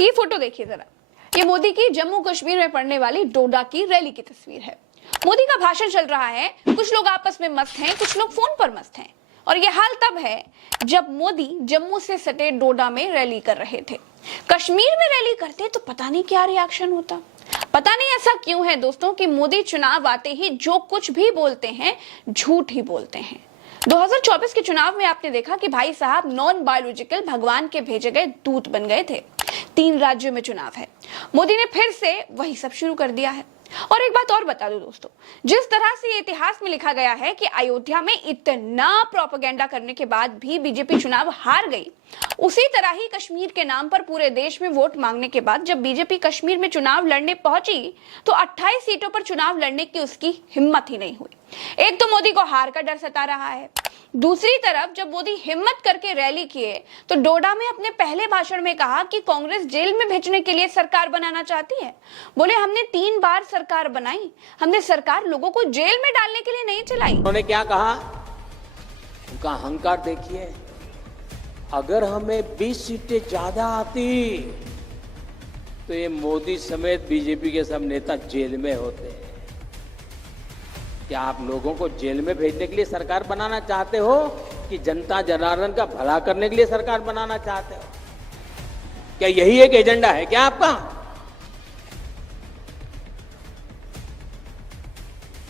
ये फोटो देखिए जरा, ये मोदी की जम्मू कश्मीर में पड़ने वाली डोडा की रैली की तस्वीर है। मोदी का भाषण चल रहा है, कुछ लोग आपस में मस्त हैं, कुछ लोग फोन पर मस्त हैं। और ये हाल तब है जब मोदी जम्मू से सटे डोडा में रैली कर रहे थे। कश्मीर में रैली करते तो पता नहीं क्या रिएक्शन होता। पता नहीं ऐसा क्यों है दोस्तों कि मोदी चुनाव आते ही जो कुछ भी बोलते हैं झूठ ही बोलते हैं। 2024 के चुनाव में आपने देखा कि भाई साहब नॉन बायोलॉजिकल भगवान के भेजे गए दूत बन गए थे। 3 राज्यों में चुनाव है, मोदी ने फिर से वही सब शुरू कर दिया है। और एक बात और बता दूं दोस्तों, जिस तरह से ये इतिहास में लिखा गया है कि अयोध्या में इतना प्रोपेगेंडा करने के बाद भी बीजेपी चुनाव हार गई, उसी तरह ही कश्मीर के नाम पर पूरे देश में वोट मांगने के बाद जब बीजेपी कश्मीर में चुनाव लड़ने पहुंची तो 28 सीटों पर चुनाव लड़ने की उसकी हिम्मत ही नहीं हुई। एक तो मोदी को हार का डर सता रहा है, दूसरी तरफ जब मोदी हिम्मत करके रैली किए तो डोडा में अपने पहले भाषण में कहा कि कांग्रेस जेल में भेजने के लिए सरकार बनाना चाहती है। बोले हमने 3 बार सरकार बनाई, हमने सरकार लोगों को जेल में डालने के लिए नहीं चलाई। उन्होंने क्या कहा, उनका अहंकार देखिए, अगर हमें 20 सीटें ज्यादा आती तो ये मोदी समेत बीजेपी के सब नेता जेल में होते। क्या आप लोगों को जेल में भेजने के लिए सरकार बनाना चाहते हो कि जनता जनार्दन का भला करने के लिए सरकार बनाना चाहते हो? क्या यही एक एजेंडा है क्या आपका?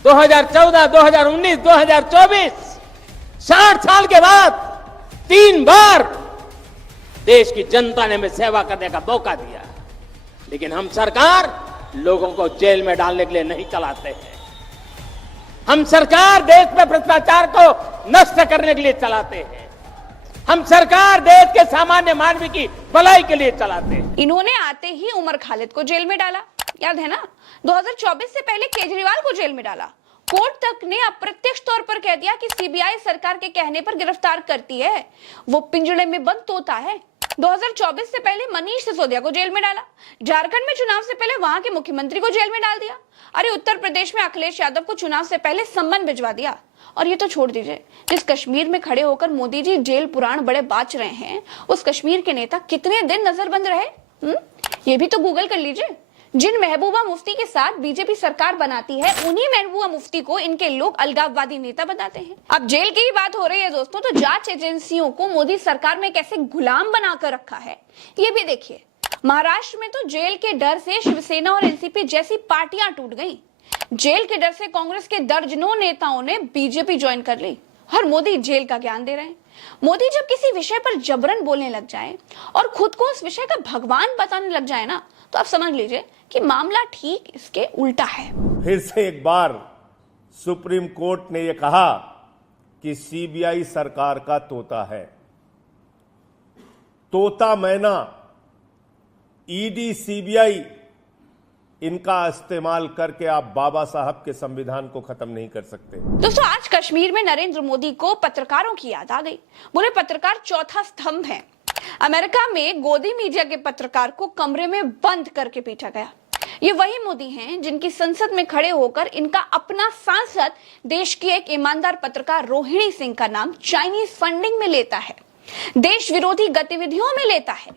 2014, 2019, 2024 60 साल के बाद 3 बार देश की जनता ने हमें सेवा करने का मौका दिया, लेकिन हम सरकार लोगों को जेल में डालने के लिए नहीं चलाते हैं। हम सरकार देश में भ्रष्टाचार को नष्ट करने के लिए चलाते हैं। हम सरकार देश के सामान्य मानव की भलाई के लिए चलाते हैं। इन्होंने आते ही उमर खालिद को जेल में डाला, याद है ना? 2024 से पहले केजरीवाल को जेल में डाला। कोर्ट तक ने अप्रत्यक्ष तौर पर कह दिया कि सीबीआई सरकार के कहने पर गिरफ्तार करती है, वो पिंजड़े में बंद तोता है। 2024 से पहले मनीष सिसोदिया को जेल में डाला। झारखंड में चुनाव से पहले वहां के मुख्यमंत्री को जेल में डाल दिया। अरे उत्तर प्रदेश में अखिलेश यादव को चुनाव से पहले सम्मन भिजवा दिया। और ये तो छोड़ दीजिए, जिस कश्मीर में खड़े होकर मोदी जी जेल पुराण बड़े बाच रहे हैं, उस कश्मीर के नेता कितने दिन नजरबंद रहे, ये भी तो गूगल कर लीजिए। जिन महबूबा मुफ्ती के साथ बीजेपी सरकार बनाती है, उन्हीं महबूबा मुफ्ती को इनके लोग अलगाववादी नेता बताते हैं। अब जेल की ही बात हो रही है दोस्तों, तो जांच एजेंसियों को मोदी सरकार में कैसे गुलाम बनाकर रखा है ये भी देखिए। महाराष्ट्र में तो जेल के डर से शिवसेना और एनसीपी जैसी पार्टियां टूट गई। जेल के डर से कांग्रेस के दर्जनों नेताओं ने बीजेपी ज्वाइन कर ली और मोदी जेल का ज्ञान दे रहे हैं। मोदी जब किसी विषय पर जबरन बोलने लग जाए और खुद को उस विषय का भगवान बताने लग जाए ना, तो आप समझ लीजिए कि मामला ठीक इसके उल्टा है। फिर से एक बार सुप्रीम कोर्ट ने यह कहा कि सीबीआई सरकार का तोता है। तोता मैना, ईडी, सीबीआई, इनका इस्तेमाल करके आप बाबा साहब के संविधान को खत्म नहीं कर सकते। दोस्तों, आज कश्मीर में नरेंद्र मोदी को पत्रकारों की याद आ गई। बोले पत्रकार चौथा स्तंभ है। अमेरिका में गोदी मीडिया के पत्रकार को कमरे में बंद करके पीटा गया। ये वही मोदी हैं जिनकी संसद में खड़े होकर इनका अपना सांसद देश की एक ईमानदार पत्रकार रोहिणी सिंह का नाम चाइनीज फंडिंग में लेता है, देश विरोधी गतिविधियों में लेता है।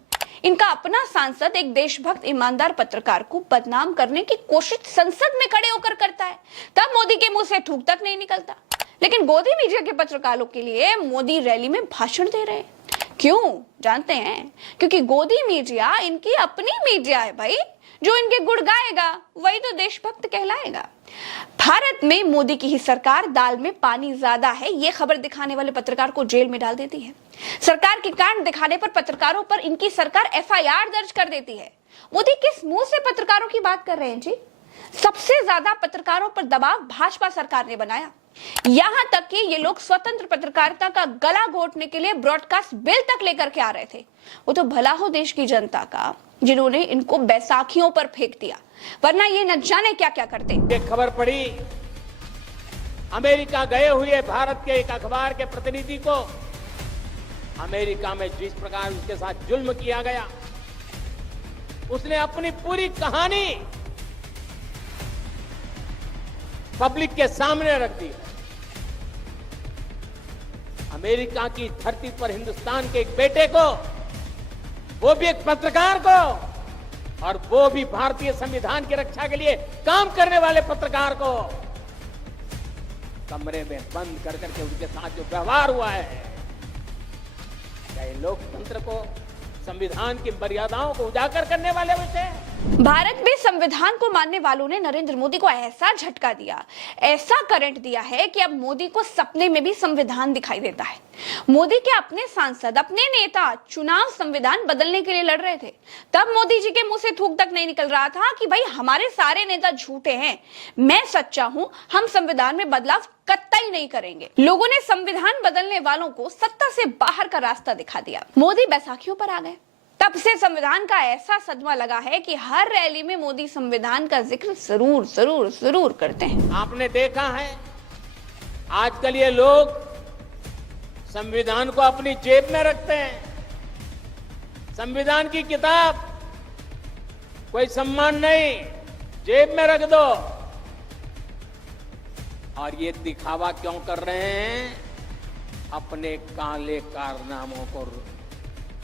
इनका अपना सांसद एक देशभक्त ईमानदार पत्रकार को बदनाम करने की कोशिश संसद में खड़े होकर करता है, तब मोदी के मुंह से थूक तक नहीं निकलता। लेकिन गोदी मीडिया के पत्रकारों के लिए मोदी रैली में भाषण दे रहे हैं। क्यों जानते हैं? क्योंकि गोदी मीडिया इनकी अपनी मीडिया है भाई। जो इनके गुण गाएगा वही तो देशभक्त कहलाएगा। भारत में मोदी की ही सरकार दाल में पानी ज्यादा है, ये खबर दिखाने वाले पत्रकार को जेल में डाल देती है। सरकार के कांड दिखाने पर पत्रकारों पर इनकी सरकार एफआईआर दर्ज कर देती है। मोदी किस मुंह से पत्रकारों की बात कर रहे हैं जी? सबसे ज्यादा पत्रकारों पर दबाव भाजपा सरकार ने बनाया। यहां तक कि ये लोग स्वतंत्र पत्रकारिता का गला घोटने के लिए ब्रॉडकास्ट बिल तक लेकर के आ रहे थे। वो तो भला हो देश की जनता का जिन्होंने इनको बैसाखियों पर फेंक दिया, वरना ये न जाने क्या क्या करते। एक खबर पड़ी, अमेरिका गए हुए भारत के एक अखबार के प्रतिनिधि को अमेरिका में जिस प्रकार उसके साथ जुल्म किया गया, उसने अपनी पूरी कहानी पब्लिक के सामने रख दी। अमेरिका की धरती पर हिंदुस्तान के एक बेटे को, वो भी एक पत्रकार को और वो भी भारतीय संविधान की रक्षा के लिए काम करने वाले पत्रकार को कमरे में बंद कर करके उनके साथ जो व्यवहार हुआ है, क्या ये लोकतंत्र को, संविधान की मर्यादाओं को उजागर करने वाले वैसे? भारत में संविधान को मानने वालों ने नरेंद्र मोदी को ऐसा झटका दिया, ऐसा करंट दिया है कि अब मोदी को सपने में भी संविधान दिखाई देता है। मोदी के अपने सांसद, अपने नेता चुनाव संविधान बदलने के लिए लड़ रहे थे, तब मोदी जी के मुंह से थूक तक नहीं निकल रहा था कि भाई हमारे सारे नेता झूठे हैं, मैं सच्चा हूं, हम संविधान में बदलाव कतई नहीं करेंगे। लोगों ने संविधान बदलने वालों को सत्ता से बाहर का रास्ता दिखा दिया। मोदी बैसाखियों पर आ गए, तब से संविधान का ऐसा सदमा लगा है कि हर रैली में मोदी संविधान का जिक्र जरूर जरूर जरूर करते हैं। आपने देखा है आजकल ये लोग संविधान को अपनी जेब में रखते हैं। संविधान की किताब कोई सम्मान नहीं, जेब में रख दो। और ये दिखावा क्यों कर रहे हैं? अपने काले कारनामों को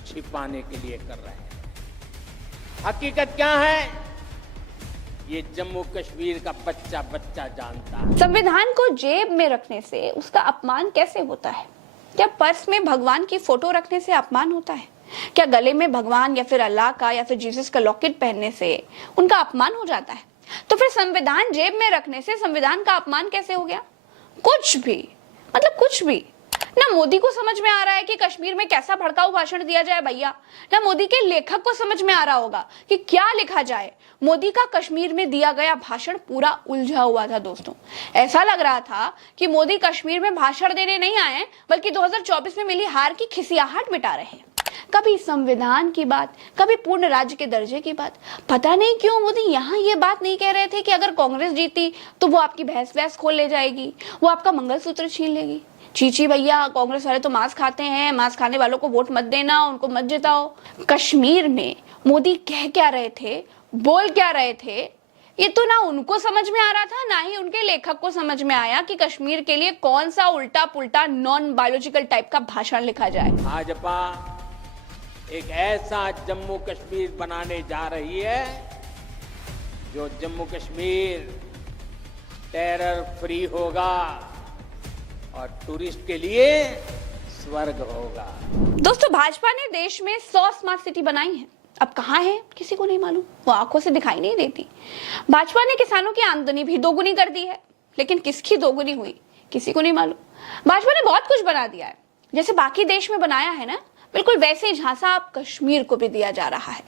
छिपाने के लिए कर रहे हैं। हकीकत क्या है? ये जम्मू कश्मीर का बच्चा बच्चा जानता है। संविधान को जेब में रखने से उसका अपमान कैसे होता है? क्या पर्स में भगवान की फोटो रखने से अपमान होता है? क्या गले में भगवान या फिर अल्लाह का या फिर जीसस का लॉकेट पहनने से उनका अपमान हो जाता है? तो फिर संविधान जेब में रखने से संविधान का अपमान कैसे हो गया? कुछ भी, मतलब कुछ भी। ना मोदी को समझ में आ रहा है कि कश्मीर में कैसा भड़काऊ भाषण दिया जाए भैया, ना मोदी के लेखक को समझ में आ रहा होगा कि क्या लिखा जाए। मोदी का कश्मीर में दिया गया भाषण पूरा उलझा हुआ था दोस्तों। ऐसा लग रहा था कि मोदी कश्मीर में भाषण देने नहीं आए, बल्कि 2024 में मिली हार की खिसियाहट मिटा रहे हैं। कभी संविधान की बात, कभी पूर्ण राज्य के दर्जे की बात। पता नहीं क्यों मोदी यहाँ ये बात नहीं कह रहे थे कि अगर कांग्रेस जीती तो वो आपकी भैंस खोल ले जाएगी, वो आपका मंगलसूत्र छीन लेगी। चीची भैया, कांग्रेस वाले तो मांस खाते हैं, मांस खाने वालों को वोट मत देना, उनको मत जिताओ। कश्मीर में मोदी कह क्या रहे थे, बोल क्या रहे थे, ये तो ना उनको समझ में आ रहा था, ना ही उनके लेखक को समझ में आया कि कश्मीर के लिए कौन सा उल्टा पुल्टा नॉन बायोलॉजिकल टाइप का भाषण लिखा जाए। भाजपा एक ऐसा जम्मू कश्मीर बनाने जा रही है जो जम्मू कश्मीर टेरर फ्री होगा और टूरिस्ट के लिए स्वर्ग होगा। दोस्तों, भाजपा ने देश में 100 स्मार्ट सिटी बनाई है। अब कहां है किसी को नहीं मालूम, वो आंखों से दिखाई नहीं देती। भाजपा ने किसानों की आमदनी भी दोगुनी कर दी है, लेकिन किसकी दोगुनी हुई किसी को नहीं मालूम। भाजपा ने बहुत कुछ बना दिया है, जैसे बाकी देश में बनाया है ना, बिल्कुल वैसे झांसा अब कश्मीर को भी दिया जा रहा है।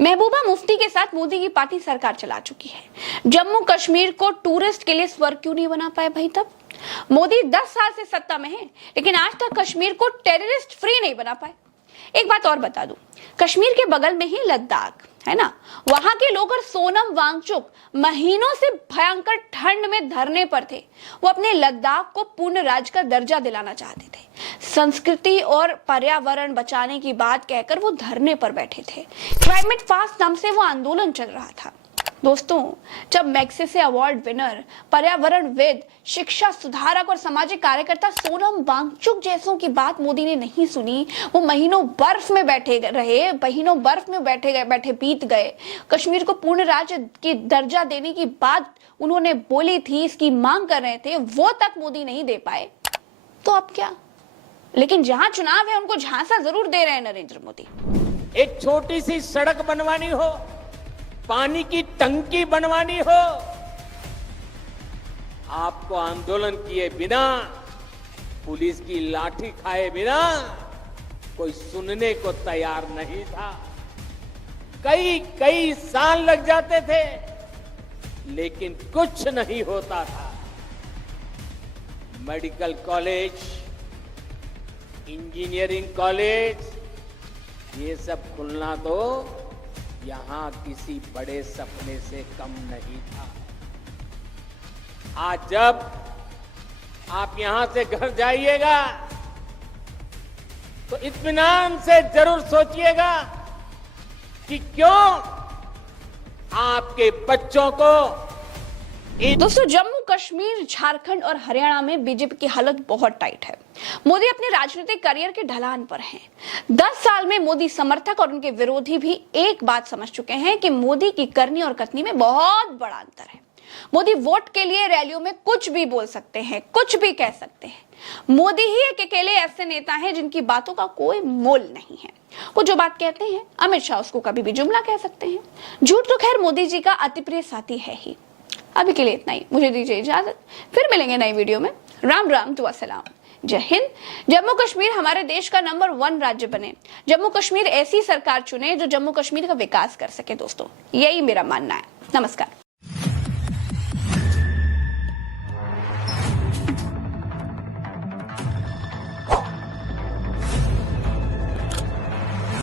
महबूबा मुफ्ती के साथ मोदी की पार्टी सरकार चला चुकी है। जम्मू कश्मीर को टूरिस्ट के लिए स्वर्ग क्यों नहीं बना पाए भाई? तब मोदी 10 साल से सत्ता में है, लेकिन आज तक कश्मीर को टेररिस्ट फ्री नहीं बना पाए। एक बात और बता दूं, कश्मीर के बगल में ही लद्दाख है ना, वहां के लोग और सोनम वांगचुक महीनों से भयंकर ठंड में धरने पर थे। वो अपने लद्दाख को पूर्ण राज्य का दर्जा दिलाना चाहते थे। संस्कृति और पर्यावरण बचाने की बात कहकर वो धरने पर बैठे थे। क्लाइमेट फास्ट नाम से वो आंदोलन चल रहा था। दोस्तों, जब मैग्सेसे अवार्ड विनर, पर्यावरणविद, शिक्षा सुधारक और सामाजिक कार्यकर्ता सोनम वांगचुक जैसों की बात मोदी ने नहीं सुनी, वो महीनों बर्फ में बैठे रहे, महीनों बर्फ में बैठे बीत गए। कश्मीर को पूर्ण राज्य की दर्जा देने की बात उन्होंने बोली थी, इसकी मांग कर रहे थे, वो तक मोदी नहीं दे पाए, तो अब क्या? लेकिन जहां चुनाव है उनको झांसा जरूर दे रहे हैं नरेंद्र मोदी। एक छोटी सी सड़क बनवानी हो, पानी की टंकी बनवानी हो, आपको आंदोलन किए बिना, पुलिस की लाठी खाए बिना कोई सुनने को तैयार नहीं था। कई साल लग जाते थे, लेकिन कुछ नहीं होता था। मेडिकल कॉलेज, इंजीनियरिंग कॉलेज, ये सब खुलना तो यहां किसी बड़े सपने से कम नहीं था। आज जब आप यहां से घर जाइएगा तो इत्मीनान से जरूर सोचिएगा कि क्यों आपके बच्चों को। दोस्तों, जम्मू कश्मीर, झारखंड और हरियाणा में बीजेपी की हालत बहुत टाइट है। मोदी अपने राजनीतिक करियर के ढलान पर हैं। 10 साल में मोदी समर्थक और उनके विरोधी भी एक बात समझ चुके हैं कि मोदी की करनी और कथनी में बहुत बड़ा अंतर है। मोदी वोट के लिए रैलियों में कुछ भी बोल सकते हैं, कुछ भी कह सकते हैं। मोदी ही एक अकेले ऐसे नेता हैं जिनकी बातों का कोई मोल नहीं है। वो जो बात कहते हैं, अमित शाह उसको कभी भी जुमला कह सकते हैं। झूठ तो खैर मोदी जी का अति प्रिय साथी है ही। अभी के लिए इतना ही, मुझे दीजिए इजाजत, फिर मिलेंगे नई वीडियो में। राम राम, दुआ सलाम, जय हिंद। जम्मू कश्मीर हमारे देश का नंबर 1 राज्य बने। जम्मू कश्मीर ऐसी सरकार चुने जो जम्मू कश्मीर का विकास कर सके। दोस्तों, यही मेरा मानना है। नमस्कार।